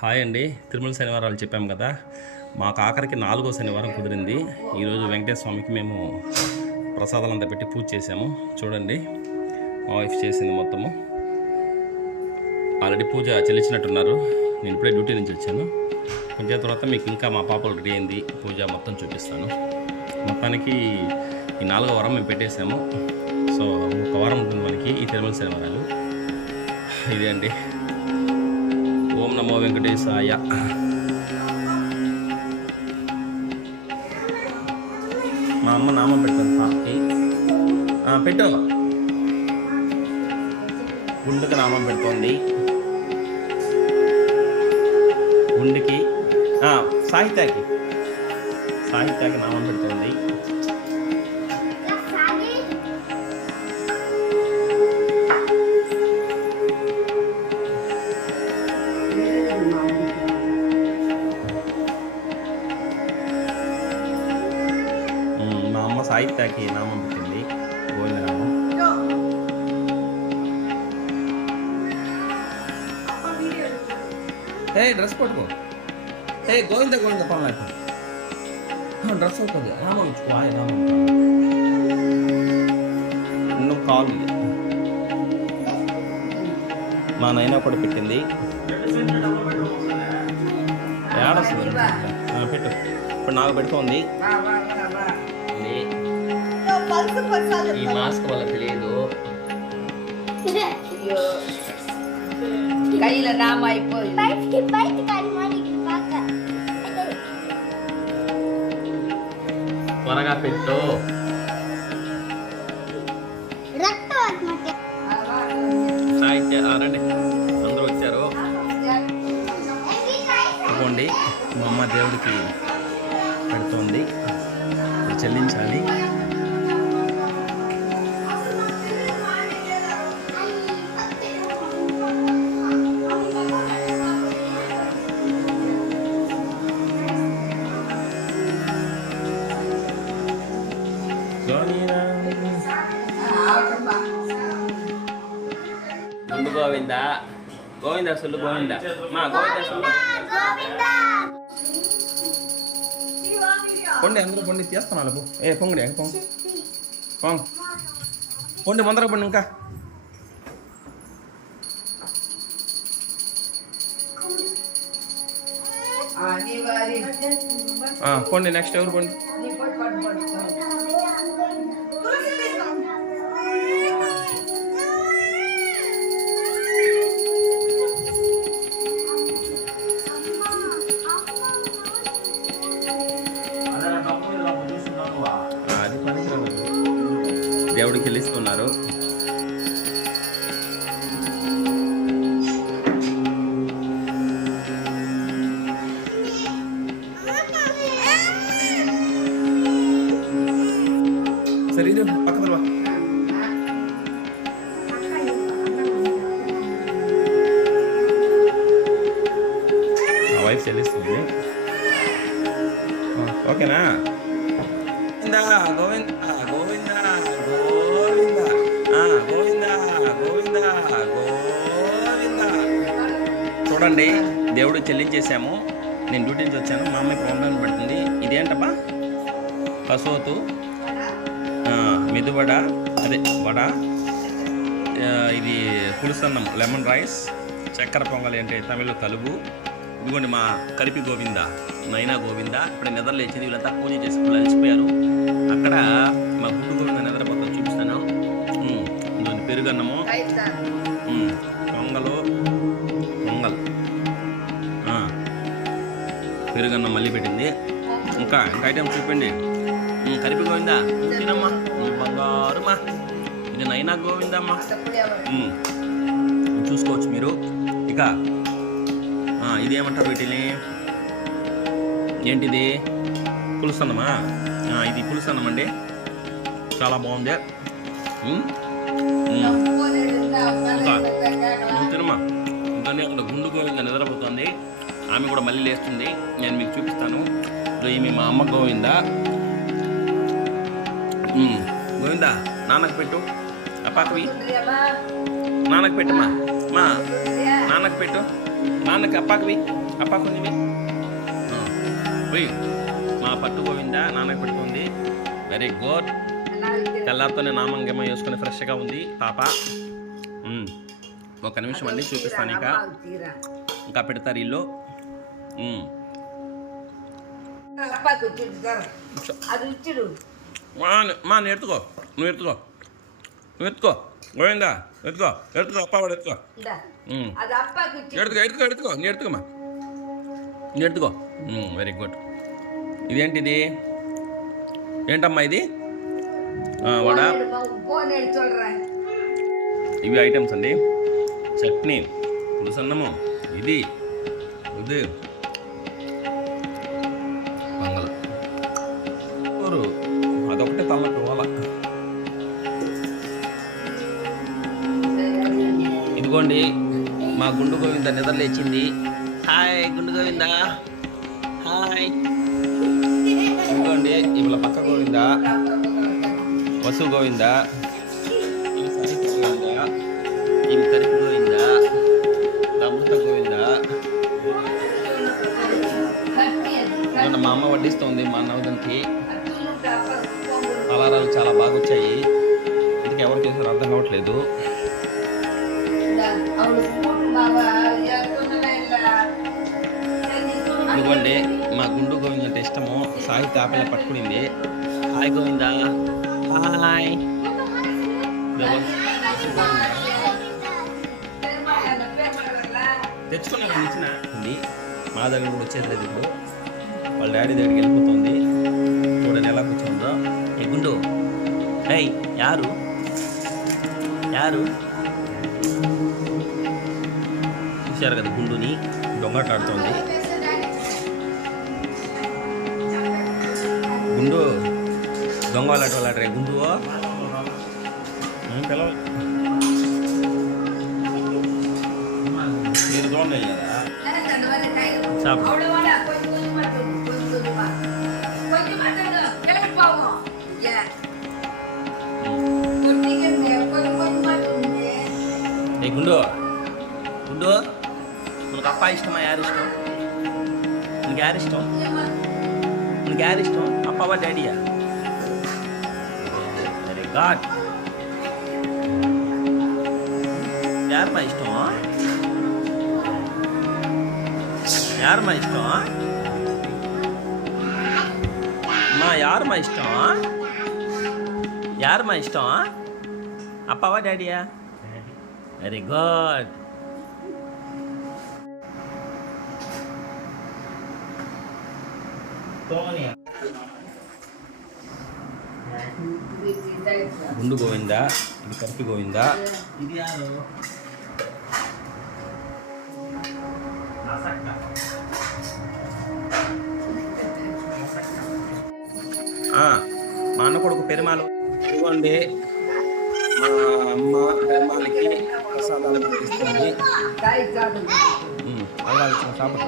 Hi అండి. తిరుమల శనివారాలు చెప్పాము కదా, మాకు ఆఖరికి 4వ శనివారం కుదిరింది. ఈరోజు వెంకటేశ్వర స్వామికి మేము ప్రసాదాలంతా పెట్టి పూజ చేసాము. చూడండి, మా వైఫ్ చేసింది మొత్తము. ఆల్రెడీ పూజ చెల్లించినట్టున్నారు. నేను ఇప్పుడే డ్యూటీ నుంచి వచ్చాను. కొంచెం తర్వాత మీకు ఇంకా మా పాపలు రెడీ అయింది, పూజ మొత్తం చూపిస్తాను. మొత్తానికి ఈ 4వ వారం మేము పెట్టేసాము. సో ఒక వారం ఉంటుంది మనకి ఈ తిరుమల శనివారాలు. ఇదే అండి. ఓం నమో వెంకటేశాయ. మా అమ్మ నామం పెట్టాను పాపకి. పెట్టు. గుండుకి నామం పెడుతోంది. గుండుకి సాహిత్యాకి నామం పెడుతోంది. మా అమ్మ సాహిత్యాకి నామం పెట్టింది, గోవింద నామం. డ్రెస్ పట్టుకో. గోవింద పనులు డ్రెస్ అవుతుంది. నామం నామం నువ్వు కాల్. మా నాయన కూడా పెట్టింది. ఏడొస్తుంది పెట్టు. ఇప్పుడు నాకు పెడుతోంది. ఈ మాస్క్ వల్ల తెలియదు. కైల నామ అయిపోయింది. త్వరగా పెట్టు. సాహిత్య రండి, అందరూ వచ్చారు. ఇవ్వండి, మా అమ్మ దేవుడికి పెడుతోంది. చెల్లించాలి. ముందు గోవింద గోవింద సుల్లు గోవింద మా గోవింద సుల్లు పొండి. అందరూ పొండి తీస్తున్నాను. పొంగడి పొండి ముందర పొండి. ఇంకా పొండి. నెక్స్ట్ ఎవరు పొండి. అది పనికిరాదు. దేవుడికి వెళ్ళిస్తున్నారు. సరే ఇది పక్కన మా వైఫ్ చెల్లిస్తుంది. ఓకేనా? గోవింద గోవింద గోవింద గోవింద గోవింద గోవింద. చూడండి, దేవుడు చెల్లించేసాము. నేను డ్యూటీ నుంచి వచ్చాను. మా అమ్మాయి ప్రాబ్లం పెడుతుంది. ఇదేంటబ్బా? పసోతు, మెదువడ, అదే వడ, ఇది పులుసన్నం, లెమన్ రైస్, చక్కెర పొంగలి అంటే తమిళ కలుగు. ఇదిగోండి మా కలిపి గోవింద, నైనా గోవింద. ఇప్పుడు నిద్ర లేచింది. వీళ్ళంతా పూజ చేసి అలసిపోయారు. అక్కడ మా గుడ్డు గోవింద నిద్రపోతాం, చూపిస్తాను. ఇదిగోండి పెరుగన్నము, పొంగల్ పెరుగన్నం మళ్ళీ పెట్టింది. ఇంకా ఐటమ్స్ చూపండి. కలిపి గోవిందా తినమ్మా, బంగారుమా. ఇది నైనా గోవిందమ్మా, చూసుకోవచ్చు మీరు. ఇక ఇదేమంటారు వీటిని? ఏంటిది? పులుసన్నమా? ఇది పులుసన్నం అండి, చాలా బాగుంది. తినమ్మా. ఇంకా అక్కడ గుండు గోవింద నిద్రపోతుంది. ఆమె కూడా మళ్ళీ లేస్తుంది. నేను మీకు చూపిస్తాను. ఈమె మా అమ్మ గోవింద. గోవిందా నాన్నకు పెట్టు. అపాకవి నాన్నకు పెట్టమ్మా. నాన్నకు పెట్టు. నాన్నకి అప్పాకవి అప్ప కొంచెం పోయి మా పట్టు గోవిందా నాన్నకి పెట్టుకుంది. Very good. తెల్లారితోనే నామంగేమో వేసుకొని ఫ్రెష్గా ఉంది పాప. ఒక నిమిషం అండి చూపిస్తాను. ఇంకా పెడతారు ఇల్లు. మా నేర్చుకో, నువ్వు ఎత్తుకో గోవిందా, ఎత్తుకో అప్ప వాడు ఎత్తుకో నేర్చుకోమా నేర్చుకో. Very good. ఇదేంటిది, ఏంటమ్మా ఇది? వడ. ఇవి ఐటమ్స్ అండి. చట్నీ, పులుసన్నము, ఇది పొంగల్ కూరు, అదొకటే తమ్మకు వాళ్ళ. ఇదిగోండి మా గుండు గోవింద నిద్రలేచింది. హాయ్ గుండు గోవిందా, హాయ్. ఇదిగోండి ఇవాళ పక్క గోవిందా, వసు గోవిందా, గోవిందా, ఇవి కరిపి గోవిందా, అమృత గోవిందా. మా అమ్మ వడ్డిస్తుంది మా నవదంకి. అలారాలు చాలా బాగా వచ్చాయి. ఇంటికి ఎవరు చేశారో అర్థం కావట్లేదు. ఇదిగోండి మా గుండు గోవింద అంటే ఇష్టము. సాహిత్య ఆపిల్ల పట్టుకునింది. Hi Govinda, hi. తెచ్చుకున్నాను ఇచ్చిన మా దగ్గర కూడా వచ్చేది లేదు. ఇప్పుడు వాళ్ళ డాడీ దగ్గరికి వెళ్ళిపోతుంది. చూడండి ఎలా కూర్చోందో. ఏ గుండు, ఏయ్ యారు చూశారు కదా గుండుని దొంగటాడుతోంది. గుండు దొంగలాటలాడరే గుండు పిలవ. మీరు చూడండి కదా చాప. ఏ గుండు మనకు అప్ప ఇష్టమా? యారు ఇష్టం? నీకు యారు ఇష్టం? అప్పవా డాడీయా? Very good. యారమ్మా ఇష్టం? యారమ్మా ఇష్టం? అప్పవా డాడీయా? Very good. గుండు గోవిందా, ఇది కరిపి గోవిందా. ఇది యారు? మా అన్న కొడుకు పెరుమాలు. ఇదిగోండి మా అమ్మ పెరుమాలకి ప్రసాదాలు పెట్టిస్తుంది. అలా ఇచ్చిన షాపు